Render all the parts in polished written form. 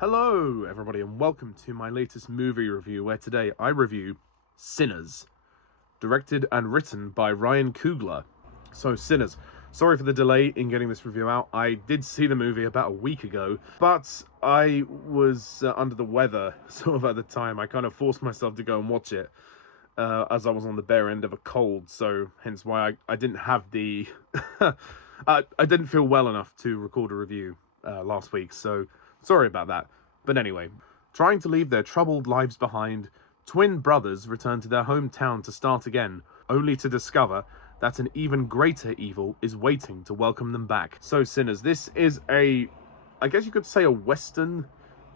Hello everybody and welcome to my latest movie review, where today I review Sinners, directed and written by Ryan Coogler. So Sinners, sorry for the delay in getting this review out. I did see the movie about a week ago, but I was under the weather sort of at the time. I kind of forced myself to go and watch it as I was on the bare end of a cold, so hence why I didn't have the... I didn't feel well enough to record a review last week, so sorry about that. But anyway, trying to leave their troubled lives behind, twin brothers return to their hometown to start again, only to discover that an even greater evil is waiting to welcome them back. So Sinners, this is I guess you could say a Western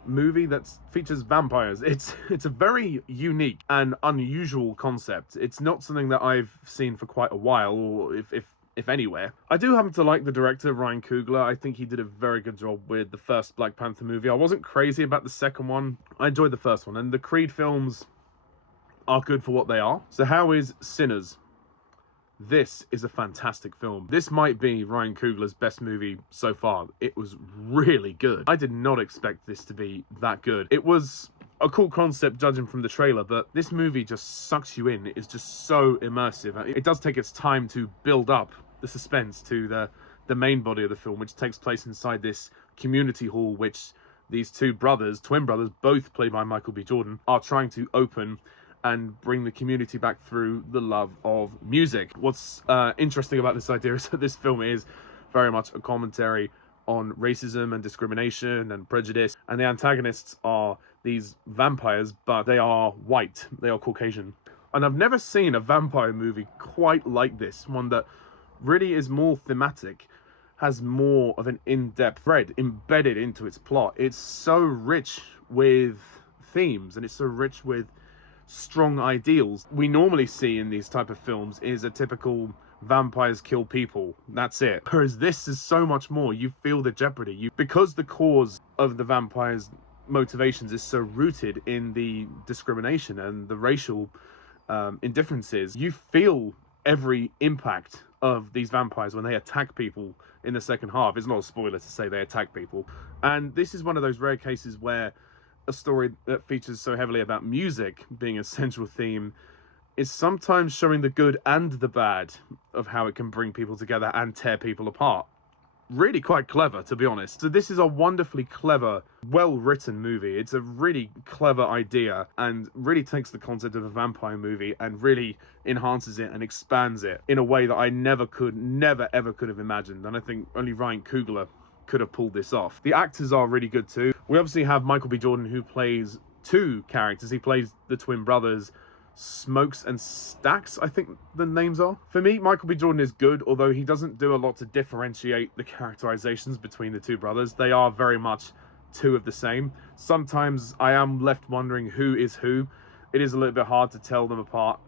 movie that features vampires. It's a very unique and unusual concept. It's not something that I've seen for quite a while, or if anywhere. I do happen to like the director, Ryan Coogler. I think he did a very good job with the first Black Panther movie. I wasn't crazy about the second one. I enjoyed the first one, and the Creed films are good for what they are. So how is Sinners? This is a fantastic film. This might be Ryan Coogler's best movie so far. It was really good. I did not expect this to be that good. It was a cool concept judging from the trailer, but this movie just sucks you in. It is just so immersive. It does take its time to build up the suspense to the main body of the film, which takes place inside this community hall, which these two brothers, twin brothers, both played by Michael B. Jordan, are trying to open and bring the community back through the love of music. What's interesting about this idea is that this film is very much a commentary on racism and discrimination and prejudice, and the antagonists are these vampires, but they are white, they are Caucasian. And I've never seen a vampire movie quite like this, one that really is more thematic, has more of an in-depth thread embedded into its plot. It's so rich with themes, and it's so rich with strong ideals. We normally see in these type of films is a typical vampires kill people, that's it. Whereas this is so much more. You feel the jeopardy. Because the cause of the vampires' motivations is so rooted in the discrimination and the racial indifferences, you feel every impact of these vampires when they attack people in the second half. It's not a spoiler to say they attack people. And this is one of those rare cases where a story that features so heavily about music being a central theme is sometimes showing the good and the bad of how it can bring people together and tear people apart. Really quite clever, to be honest. So this is a wonderfully clever, well-written movie. It's a really clever idea and really takes the concept of a vampire movie and really enhances it and expands it in a way that I never ever could have imagined. And I think only Ryan Coogler could have pulled this off. The actors are really good too. We obviously have Michael B. Jordan, who plays two characters. He plays the twin brothers, Smokes and Stacks, I think the names are. For me, Michael B. Jordan is good, although he doesn't do a lot to differentiate the characterizations between the two brothers. They are very much two of the same. Sometimes I am left wondering who is who. It is a little bit hard to tell them apart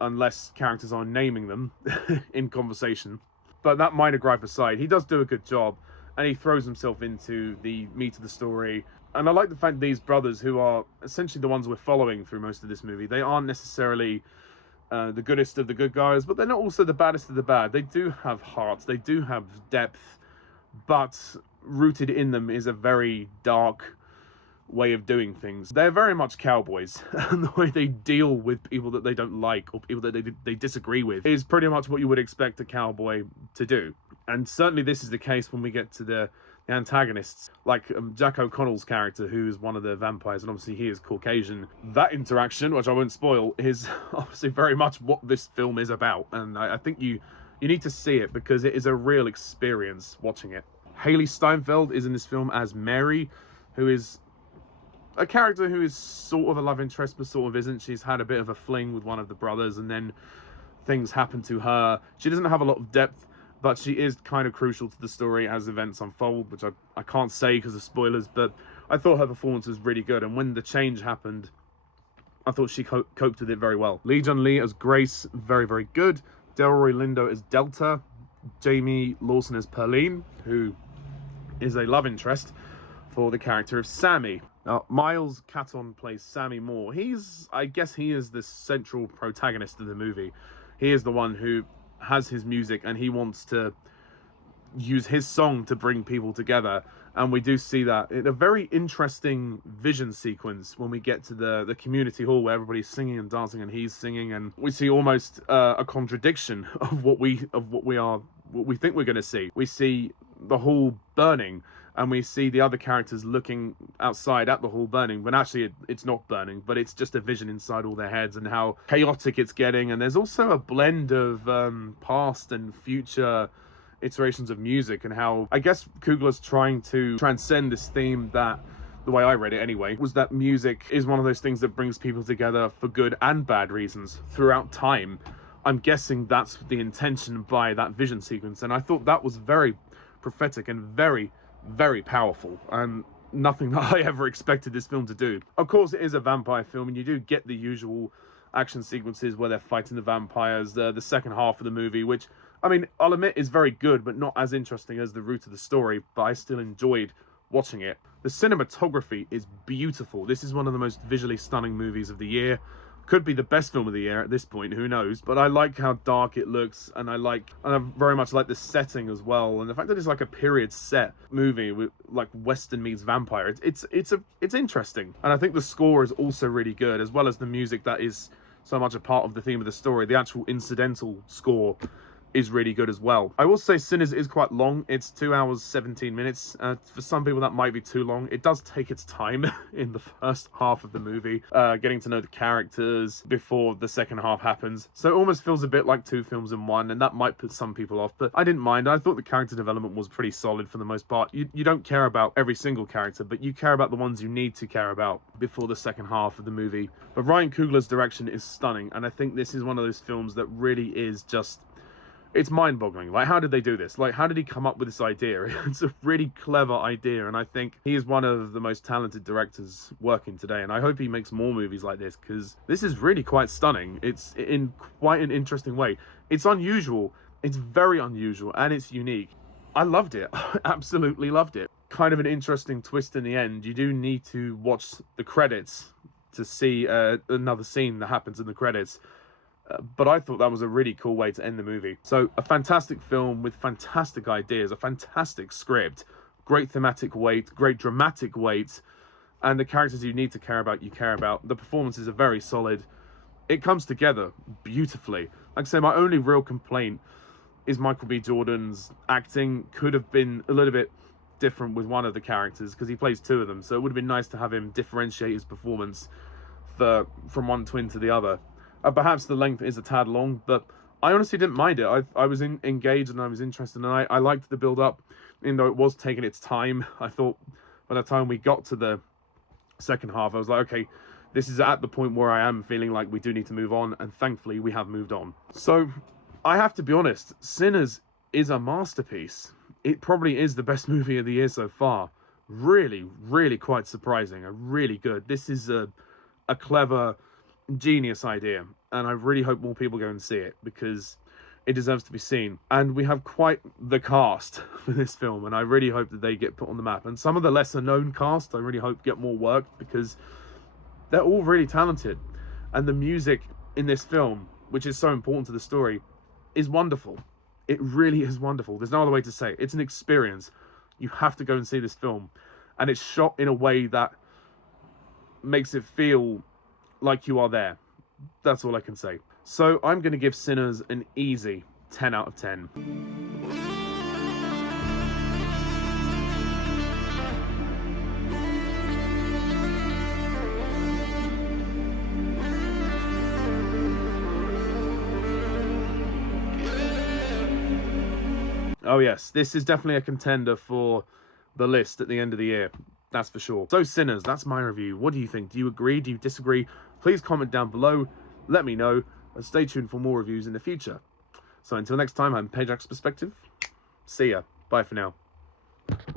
unless characters are naming them in conversation. But that minor gripe aside, he does do a good job, and he throws himself into the meat of the story. And I like the fact these brothers, who are essentially the ones we're following through most of this movie, they aren't necessarily the goodest of the good guys, but they're not also the baddest of the bad. They do have hearts, they do have depth, but rooted in them is a very dark way of doing things. They're very much cowboys, and the way they deal with people that they don't like or people that they disagree with is pretty much what you would expect a cowboy to do. And certainly this is the case when we get to the antagonists, like Jack O'Connell's character, who is one of the vampires, and obviously he is Caucasian. That interaction, which I won't spoil, is obviously very much what this film is about, and I think you need to see it because it is a real experience watching it. Hailee Steinfeld is in this film as Mary, who is a character who is sort of a love interest but sort of isn't. She's had a bit of a fling with one of the brothers, and then things happen to her. She doesn't have a lot of depth, but she is kind of crucial to the story as events unfold, which I can't say because of spoilers, but I thought her performance was really good, and when the change happened, I thought she coped with it very well. Jun Li as Grace, very, very good. Delroy Lindo as Delta. Jamie Lawson as Perline, who is a love interest for the character of Sammy. Now, Miles Caton plays Sammy Moore. I guess he is the central protagonist of the movie. He is the one who has his music, and he wants to use his song to bring people together. And we do see that in a very interesting vision sequence when we get to the community hall where everybody's singing and dancing and he's singing, and we see almost a contradiction of what we think we're going to see. We see the hall burning, and we see the other characters looking outside at the hall burning, but actually it's not burning, but it's just a vision inside all their heads, and how chaotic it's getting. And there's also a blend of past and future iterations of music, and how I guess Coogler's trying to transcend this theme that, the way I read it anyway, was that music is one of those things that brings people together for good and bad reasons throughout time. I'm guessing that's the intention by that vision sequence, and I thought that was very prophetic and very, very powerful, and nothing that I ever expected this film to do. Of course, it is a vampire film, and you do get the usual action sequences where they're fighting the vampires, the second half of the movie, which, I mean, I'll admit is very good, but not as interesting as the root of the story, but I still enjoyed watching it. The cinematography is beautiful. This is one of the most visually stunning movies of the year. Could be the best film of the year at this point, who knows? But I like how dark it looks, and I very much like the setting as well, and the fact that it's like a period set movie with like Western meets vampire. It's interesting, and I think the score is also really good, as well as the music that is so much a part of the theme of the story. The actual incidental score is really good as well. I will say Sinners is quite long. It's 2 hours 17 minutes. For some people that might be too long. It does take its time in the first half of the movie, getting to know the characters before the second half happens. So it almost feels a bit like two films in one, and that might put some people off, but I didn't mind. I thought the character development was pretty solid for the most part. You don't care about every single character, but you care about the ones you need to care about before the second half of the movie. But Ryan Coogler's direction is stunning, and I think this is one of those films that really is just, it's mind-boggling. Like, how did they do this? Like, how did he come up with this idea? It's a really clever idea, and I think he is one of the most talented directors working today, and I hope he makes more movies like this, because this is really quite stunning. It's in quite an interesting way. It's unusual. It's very unusual, and it's unique. I loved it. I absolutely loved it. Kind of an interesting twist in the end. You do need to watch the credits to see another scene that happens in the credits. But I thought that was a really cool way to end the movie. So a fantastic film with fantastic ideas, a fantastic script, great thematic weight, great dramatic weight, and the characters you need to care about, you care about. The performances are very solid. It comes together beautifully. Like I say, my only real complaint is Michael B. Jordan's acting could have been a little bit different with one of the characters, because he plays two of them. So it would have been nice to have him differentiate his performance from one twin to the other. Perhaps the length is a tad long, but I honestly didn't mind it. I was engaged and I was interested, and I liked the build-up, even though it was taking its time. I thought by the time we got to the second half, I was like, okay, this is at the point where I am feeling like we do need to move on, and thankfully we have moved on. So I have to be honest, Sinners is a masterpiece. It probably is the best movie of the year so far. Really, really quite surprising. Really good. This is a clever, genius idea, and I really hope more people go and see it, because it deserves to be seen. And we have quite the cast for this film, and I really hope that they get put on the map. And some of the lesser known cast, I really hope get more work, because they're all really talented. And the music in this film, which is so important to the story, is wonderful. It really is wonderful. There's no other way to say it. It's an experience. You have to go and see this film, and it's shot in a way that makes it feel like you are there. That's all I can say. So I'm going to give Sinners an easy 10 out of 10. Oh yes, this is definitely a contender for the list at the end of the year. That's for sure. So Sinners, that's my review. What do you think? Do you agree? Do you disagree? Please comment down below. Let me know. And stay tuned for more reviews in the future. So until next time, I'm Pajak's Perspective. See ya. Bye for now.